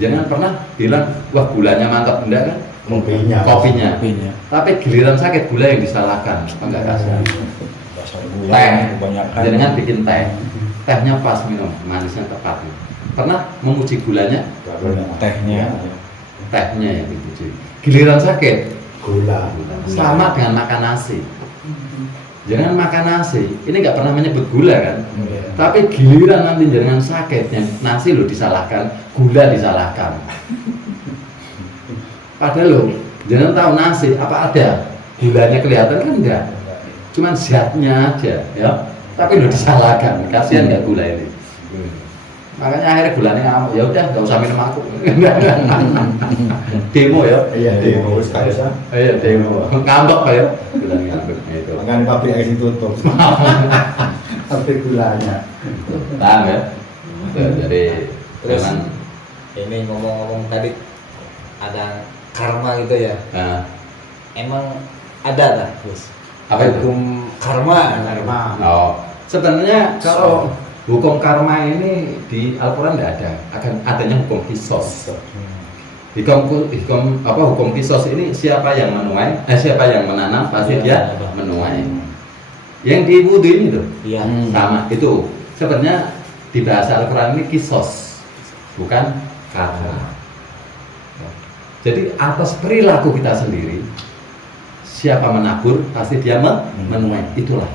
Jangan pernah bilang, wah gulanya mantap, enggak kan? Kopinya. Tapi giliran sakit gula yang disalahkan, apa enggak kasihan? Teh, jangan bikin teh. Tehnya pas minum, manisnya tepat. Pernah memuji gulanya? Tehnya Tehnya yang dipuji. Giliran sakit, Gula. sama dengan makan nasi. Jangan makan nasi, ini nggak pernah menyebut gula kan? Tapi giliran nanti jangan sakit, yang nasi lo disalahkan, gula disalahkan. Padahal lo jangan tahu nasi apa ada gulanya kelihatan kan enggak, cuman zatnya aja ya. Tapi lo disalahkan, kasihan nggak gula ini. Makanya akhirnya gulanya ngamuk, ya udah nggak usah minum aku. Demo ya. Iya, demo sekalian. Iya demo, ngambek ya. Gulanya ngambek itu. Makanya pabrik es tutup. Pabrik gulanya. Paham ya? Jadi Terus memang ini ngomong-ngomong tadi ada karma gitu ya. nah, Emang ada tak, Gus? apa itu? Hukum karma. Oh, sebenarnya kalau hukum karma ini di Al-Quran tidak ada, akan adanya hukum kisos. Hukum kisos ini siapa yang menuai, siapa yang menanam pasti dia menuai. Yang di wudhu ini tuh Iya. sama itu. Sebenarnya di bahasa Al-Quran ini kisos, bukan karma. Jadi atas perilaku kita sendiri, siapa menabur pasti dia menuai. Itulah.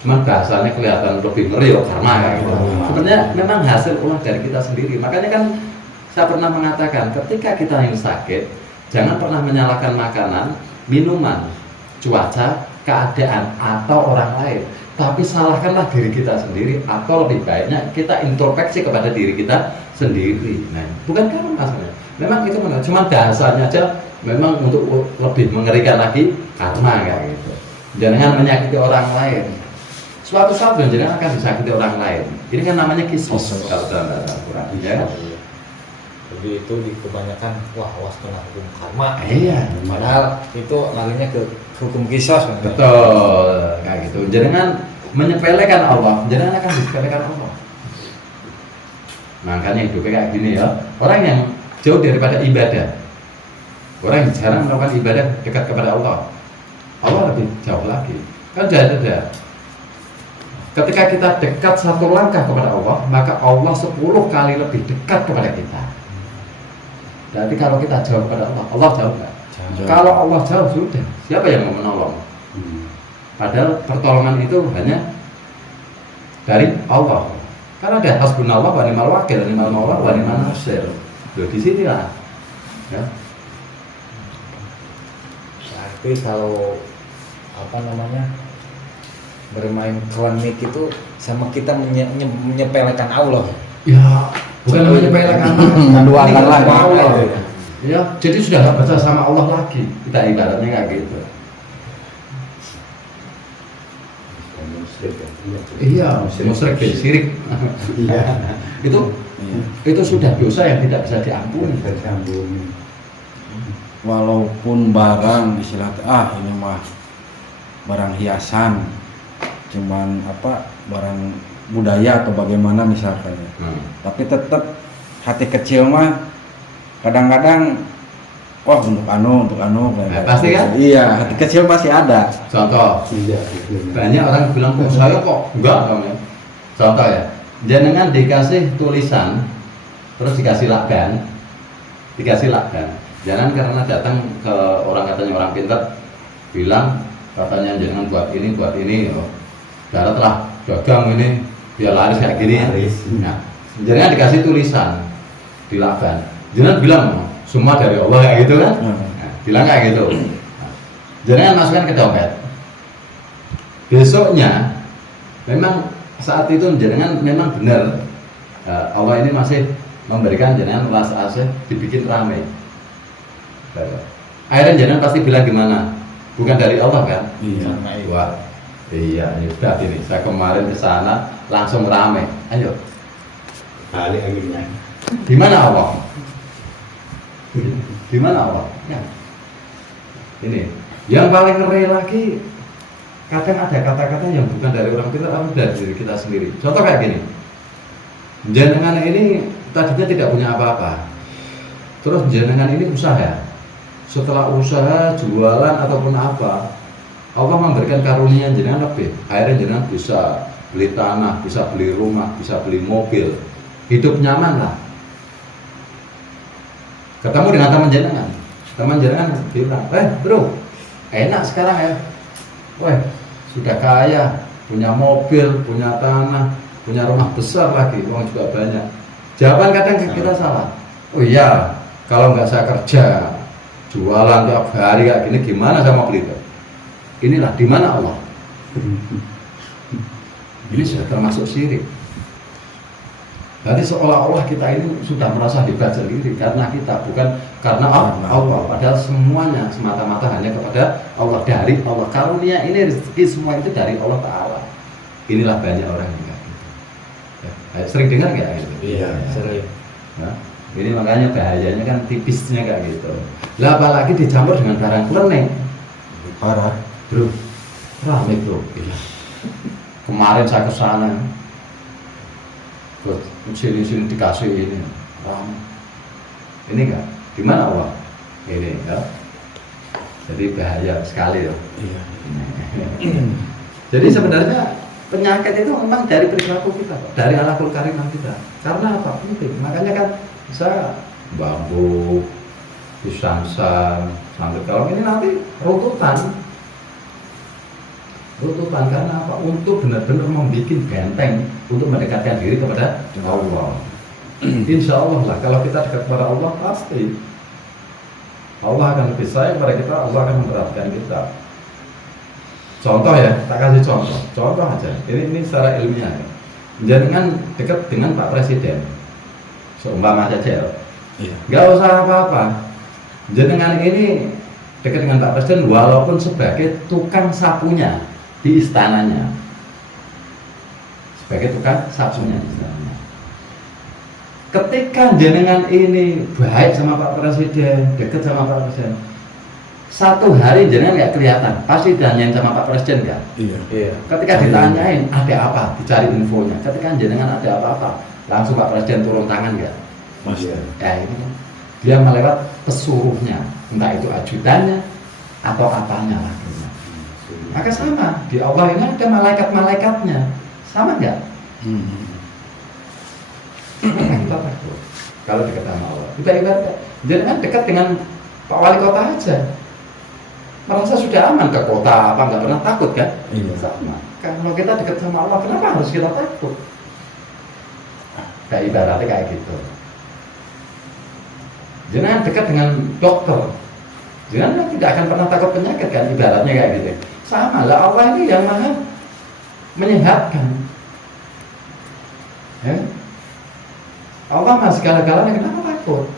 Cuman bahasanya kelihatan lebih ngeri ya karma kayak gitu. Sebenarnya memang hasil ulah dari kita sendiri. Makanya kan saya pernah mengatakan ketika kita yang sakit, jangan pernah menyalahkan makanan, minuman, cuaca, keadaan atau orang lain. Tapi salahkanlah diri kita sendiri, atau lebih baiknya kita introspeksi kepada diri kita sendiri. Nah, bukan karma sebenarnya. Memang itu cuma bahasanya aja memang untuk lebih mengerikan lagi karma kayak gitu. Jangan menyakiti orang lain. Suatu saat jangan akan disakiti orang lain. Ini kan namanya kisos kalau dalam bahasa Al-Quran. Ya. Jadi itu di kebanyakan wah awas kena hukum karma. Iya. Padahal itu larinya ke hukum kisos. Betul, kayak gitu. Jangan menyepelekan Allah, jangan akan disepelekan Allah. Makanya hidupnya kayak gini ya. Orang yang jauh daripada ibadah, orang yang jarang melakukan ibadah dekat kepada Allah, Allah lebih jauh lagi. Kan ada. Ketika kita dekat satu langkah kepada Allah, maka Allah 10 kali lebih dekat kepada kita. Jadi kalau kita jauh kepada Allah, Allah jauh nggak? Kalau Allah jauh sudah, siapa yang mau menolong? Padahal pertolongan itu hanya dari Allah. Karena ada hasbunallah wa ni'mal wakil, ni'mal maula wa ni'man nasir. Loh di sini lah. Ya. Tapi kalau apa namanya bermain klinik itu sama kita menyepelekan Allah. Ya, bukan menyepelekan menduakan lagi. Allah. Ya, jadi sudah nggak percaya sama Allah lagi. Kita ibaratnya kayak gitu. Iya, musyrik bin syirik. Iya. Itu sudah dosa yang tidak bisa diampuni. Walaupun barang istilahnya ini mah barang hiasan, cuman apa barang budaya atau bagaimana misalkan ya. Tapi tetap hati kecil mah kadang-kadang untuk anu Nah, pasti kan? Iya, hati kecil pasti ada. Contoh, Iya. banyak orang bilang kok saya kok enggak kamu. Contoh ya, jenengan dikasih tulisan, terus dikasih lakban. Jangan karena datang ke orang katanya orang pintar, bilang katanya jangan buat ini, oh. Daratlah dagang ini biar laris kayak gini ya. Nah, jangan dikasih tulisan di lakban. Jangan bilang semua dari Allah kayak gitu kan? Nah, bilang kayak gitu. Nah, jangan masukkan ke dompet. Besoknya memang saat itu jangan memang benar Allah ini masih memberikan jangan rasa asih dibikin ramai. Akhirnya jangan pasti bilang gimana? Bukan dari Allah kan? Iya. Wah, iya udah ini. Saya kemarin ke sana langsung ramai. Ayo. Balik akhirnya. Di mana Allah? Di mana Allah? Ya. Ini. Yang paling ngeri lagi, kadang ada kata-kata yang bukan dari orang kita, tapi dari diri kita sendiri. Contoh kayak gini. Jenengan ini tadinya tidak punya apa-apa. Terus jenengan ini usaha. Setelah usaha, jualan ataupun apa, Allah memberikan karunia jenengan lebih. Akhirnya jenengan bisa beli tanah, bisa beli rumah, bisa beli mobil. Hidup nyaman lah. Ketemu dengan teman jenengan bilang, bro, enak sekarang ya. Weh, sudah kaya, punya mobil, punya tanah, punya rumah besar lagi, uang juga banyak. Jawaban kadang kita salah. Oh iya, kalau nggak saya kerja, jualan tiap hari kayak gini, gimana saya mau beli itu? Inilah di mana Allah. Ini sudah termasuk syirik. Jadi seolah-olah kita ini sudah merasa hebat sendiri karena kita, bukan karena Allah. Padahal semuanya semata-mata hanya kepada Allah, dari Allah. Karunia ini, rezeki semua itu dari Allah Ta'ala. Inilah banyak orang yang kayak gitu. Ya, sering dengar nggak gitu? Iya, sering. Nah, ini makanya bahayanya kan tipisnya kayak gitu. Lah apalagi dicampur dengan barang klenik. Parah. Bro, rame bro. Iya. Kemarin saya ke sana. Terus sini dikasih ini, rame. Ini enggak? Di mana Allah? Ini ya. Jadi bahaya sekali loh. Iya. Jadi sebenarnya penyakit itu memang dari perilaku kita, dari akhlakul karimah kita. Karena apa? Penting. Makanya kan saya bambu, pisang, sampai kalau ini nanti runtutan karena apa? Untuk benar-benar membuat benteng untuk mendekatkan diri kepada Allah. Insya Allah lah, kalau kita dekat kepada Allah pasti Allah akan lebih sayang kepada kita, Allah akan memperhatikan kita. Contoh ya, tak kasih contoh aja. Ini secara ilmiah. Jangan dekat dengan Pak Presiden, seumpama saja. Iya. Gak usah apa-apa. Jenengan ini dekat dengan Pak Presiden walaupun sebagai tukang sapunya di istananya, sebagai tukang sapunya di istananya. Ketika jenengan ini baik sama Pak Presiden, dekat sama Pak Presiden, satu hari jenengan nggak kelihatan, pasti ditanyain sama Pak Presiden kan? Iya. Ketika ditanyain ada apa, dicari infonya. Ketika jenengan ada apa-apa, langsung Pak Presiden turun tangan nggak? Mas. Ya ini kan dia melewat pesuruhnya, entah itu ajudannya atau apanya lah. Maka sama, di Allah ini ada malaikat-malaikatnya, sama nggak? Maka kita takut kalau dekat sama Allah. Kita ibarat, jangan dekat dengan Pak Wali Kota aja, merasa sudah aman ke kota apa, nggak pernah takut kan? Iya. Sama. Kalau kita dekat sama Allah, kenapa harus kita takut? Kayak ibaratnya kayak gitu. Jangan dekat dengan dokter, jangan tidak akan pernah takut penyakit kan? Ibaratnya kayak gitu. Sama lah, Allah ini yang maha menyehatkan. Ya? Allah mah segala-galanya, kenapa takut?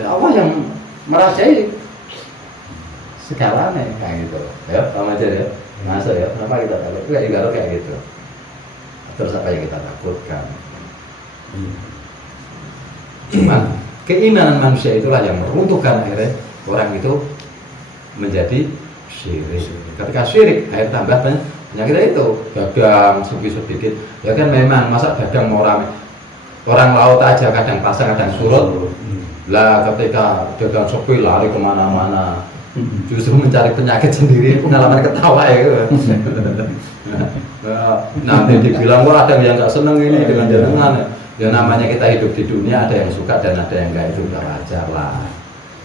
Ya Allah yang merajai segalanya kayak gitu. Ya, sama aja ya. Masa ya, kenapa kita takut? Kayak ibarat kayak gitu. Terus apa yang kita takutkan? Cuman keimanan manusia itulah yang meruntuhkan akhirnya orang itu menjadi syirik. Ketika syirik, akhirnya tambah penyakit itu dagang sedikit. Ya kan memang masa dagang mau rame. Orang laut aja kadang pasang, kadang surut. Lah ketika dagang sepi lari kemana-mana. Justru mencari penyakit sendiri, pengalaman ketawa ya. Nanti dibilang wah ada yang nggak seneng ini dengan jenengan. Ya namanya kita hidup di dunia, ada yang suka dan ada yang enggak, itu udah wajar lah.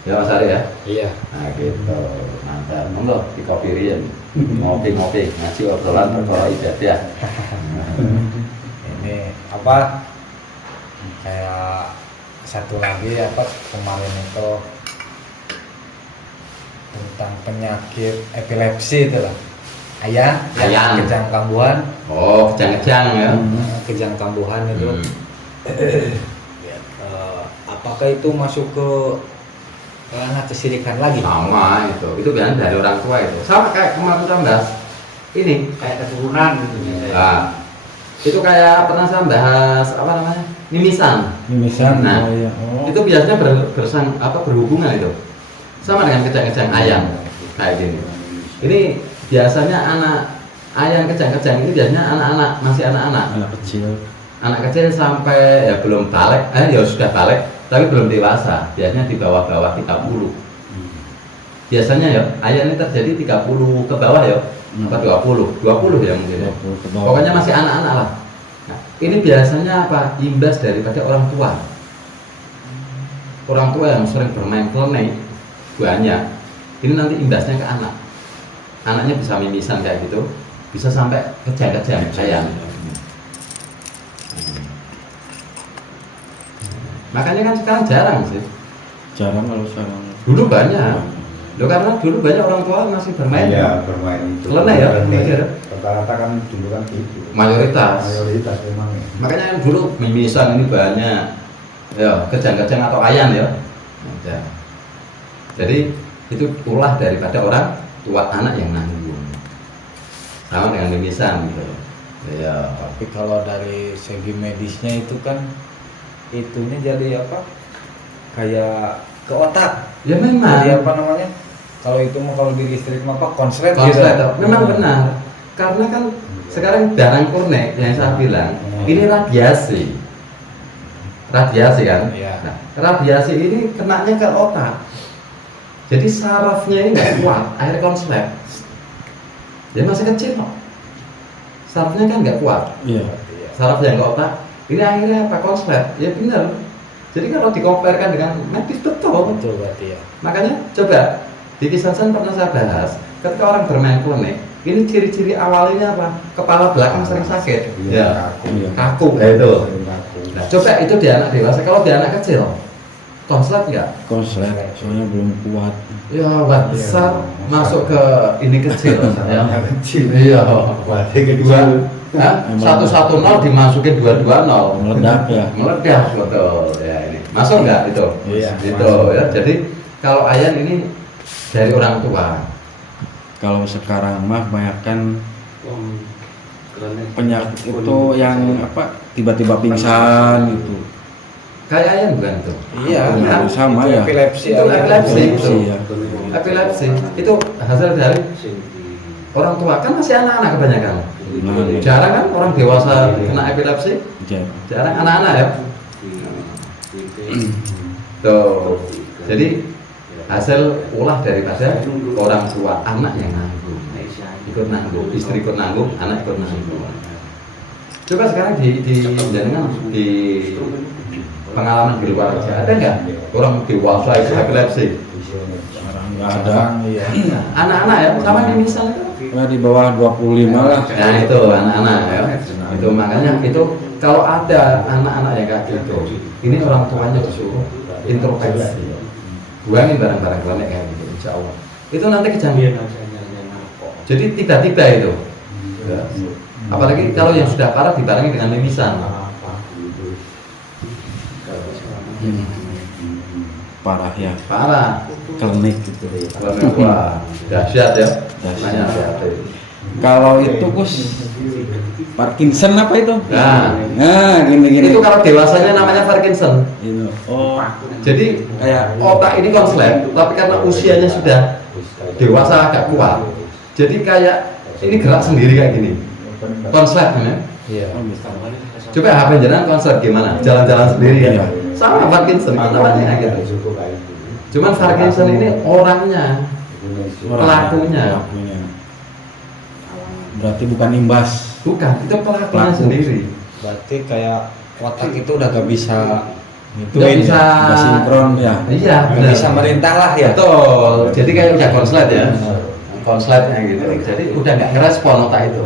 Ya Mas Ari ya? Iya. Nah gitu, mantap. Monggo dikopirin, ngopi-ngopi, ngaji obrolan perkara ibadah. Ini apa? Kayak satu lagi apa kemarin itu tentang penyakit epilepsi itu lah. Ayam, Ayam. kejang kambuhan. Oh, kejang-kejang ya. Kejang kambuhan itu. Apakah itu masuk ke ranah kesirikan lagi? Sama itu biasanya dari orang tua itu. Sama kayak kemarin kita bahas ini Kayak keturunan gitu. Nah, itu kayak pernah saya bahas apa namanya? Mimisan. Nah, iya. itu biasanya berhubungan itu. Sama dengan kejang-kejang ayam kayak gini. Ini biasanya anak ayam kejang-kejang ini biasanya masih anak-anak. Anak kecil. Anak kecil sampai ya belum balik, ya sudah balik, tapi belum dewasa, biasanya di bawah-bawah 30. Biasanya ya, ayan ini terjadi 30 ke bawah ya, apa 20 ya mungkin ya. 20 ke bawah. Pokoknya masih anak-anak lah. Nah, ini biasanya apa? Imbas daripada orang tua. Orang tua yang sering bermain klenik banyak, ini nanti imbasnya ke anak. Anaknya bisa mimisan kayak gitu, bisa sampai kejang-kejang sayang. Makanya kan sekarang jarang sih. Jarang kalau sekarang. Dulu banyak. Loh, karena dulu banyak orang tua masih bermain. Iya, bermain itu. Klenik ya, Klenik. mikir. Rata-rata kan dulu kan gitu. Mayoritas. Mayoritas memang ya. Makanya yang dulu mimisan ini banyak. Ya, kejang-kejang atau ayan ya. Ada. Jadi itu ulah daripada orang tua anak yang nanggung. Sama dengan mimisan gitu. Ya, Tapi kalau dari segi medisnya itu kan itunya jadi apa? Kayak ke otak. ya memang. Jadi apa namanya? Kalau itu mau kalau di listrik mah apa konslet Konslet, gitu. memang benar. Karena kan sekarang darah kurnek yang saya bilang ini radiasi. Radiasi kan? Iya. Nah, radiasi ini kenanya ke otak. Jadi sarafnya ini nggak kuat, air konslet. Dia masih kecil kok. Sarafnya kan nggak kuat. Iya. Saraf yang ke otak, ini akhirnya apa konslet? Ya benar. Jadi kalau dikomparkan dengan medis betul. Betul berarti ya. Makanya coba di Kisasan pernah saya bahas, ketika orang bermain klinik, ini ciri-ciri awalnya apa? Kepala belakang sering sakit. Iya, kaku. Iya. Kaku. Nah, itu. Sering kaku. Nah, coba itu di anak dewasa. Kalau di anak kecil, konslet nggak? Konslet soalnya belum kuat. Ya, watt besar masuk ke ini kecil. ya. Sarafnya kecil. Iya. Berarti Dua, Hah? 110 dimasukin 220. Meledak ya. Meledak betul. Ya ini. Masuk nggak itu? Iya, Itu masuk. ya. Jadi kalau ayan ini dari orang tua. Kalau sekarang mah banyakkan penyakit itu yang apa tiba-tiba pingsan gitu. Kayak ayan bukan itu? Iya, Nah, sama itu ya. epilepsi. Itu epilepsi. Epilepsi ya. Epilepsi itu hasil dari orang tua, kan masih anak-anak kebanyakan. Nah, Jarang kan orang dewasa kena epilepsi, Jadi, jarang anak-anak ya. Tuh. Jadi hasil ulah daripada orang tua, anak yang nanggung, ikut nanggung, istri ikut nanggung, anak ikut nanggung. Coba sekarang jangan di pengalaman di luar aja, ada nggak orang dewasa itu epilepsi? sekarang nggak ada. Iya. Anak-anak ya, sama di misalnya. Ya, di bawah 25 lah. Nah itu anak-anak ya, itu makanya itu kalau ada anak-anak yang kayak gitu, ini orang tuanya disuruh introspeksi, buangin barang-barang klenik kayak gitu, insya Allah. Itu nanti kejadian. Jadi tiba-tiba itu, ya. Apalagi kalau yang sudah parah dibarengi dengan mimisan. Parah ya. Parah. Klinik gitu. Wah, dahsyat ya. Dahsyat. Namanya. Kalau itu Gus Parkinson apa itu? Nah, gini-gini. itu kalau dewasanya namanya Parkinson. Itu. Oh, Jadi kayak otak ini konslet, tapi karena usianya sudah dewasa agak kuat, jadi kayak ini gerak sendiri kayak gini. Konslet ya. Iya. Coba HP jenengan konslet gimana? Jalan-jalan sendiri ya. Iya. Sama Parkinson itu namanya gitu. Cuman Parkinson ini orangnya, pelakunya. Pelakunya. Berarti bukan imbas. Bukan, itu pelakunya Pelaku. sendiri. Berarti kayak otak itu udah gak bisa Nggak ngituin bisa. ya. Nggak sinkron ya. Iya, Nggak benar. bisa merintah lah ya. Betul. Jadi kayak udah konslet ya. Konsletnya gitu. Jadi udah nggak ngerespon otak itu.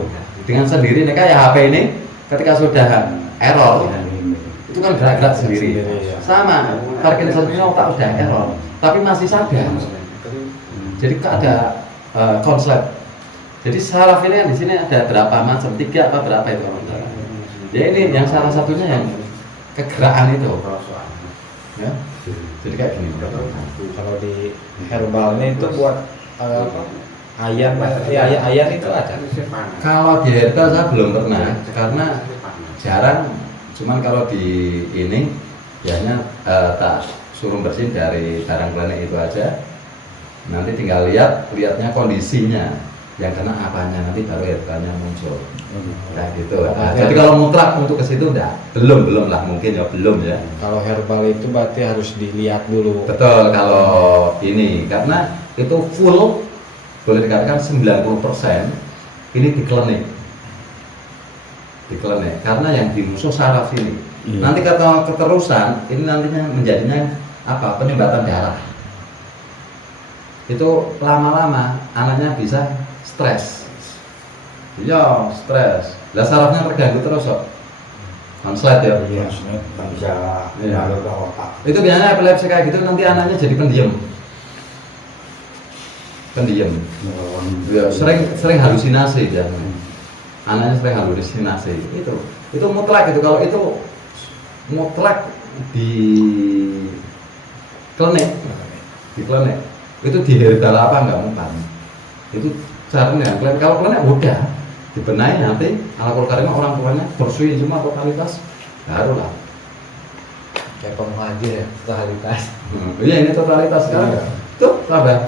Dengan sendiri nih kayak HP ini ketika sudah error itu kan gerak-gerak sendiri. Sendiri, ya. Sama Parkinson ini otak udah error, tapi masih sadar. Jadi ada konslet. Jadi saraf ini kan di sini ada berapa macam? 3 apa berapa itu? Ya ini yang salah satunya yang kegerakan itu. Ya. Jadi kayak gini. Kalau di herbalnya itu buat apa? Ayan, ya ayan itu ada. Kalau di herbal saya belum pernah karena jarang. Cuman kalau di ini biasanya tak suruh bersihin dari barang klinik itu aja. Nanti tinggal lihatnya kondisinya. yang kena apanya, nanti baru herbalnya muncul. Nah gitu. Nah, Oke. jadi kalau mutlak untuk ke situ enggak, belum lah mungkin ya belum ya. Kalau herbal itu berarti harus dilihat dulu. Betul kalau ini karena itu full boleh dikatakan 90% ini di klinik. Di klinik karena yang dimusuh saraf ini. Iya. Nanti kata keterusan ini nantinya menjadinya apa? Penyumbatan darah. Itu lama-lama anaknya bisa stres. Iya, stres. Lah sarafnya terganggu terus kok. Konslet ya. Iya, nggak bisa Iya. ngalir ke otak. Itu biasanya epilepsi kayak gitu nanti anaknya jadi pendiam. Pendiam. Ya, sering halusinasi dia. Anaknya sering halusinasi. Itu mutlak itu kalau itu mutlak di klinik. Di klinik. Itu di herbal apa enggak mempan. Itu caranya. Kalau klinik udah dibenahi nanti ala karimah orang tuanya bersuih semua totalitas barulah. Kayak pengajar ya, totalitas. Iya ini totalitas sekarang. Iya. Tuh, sabar.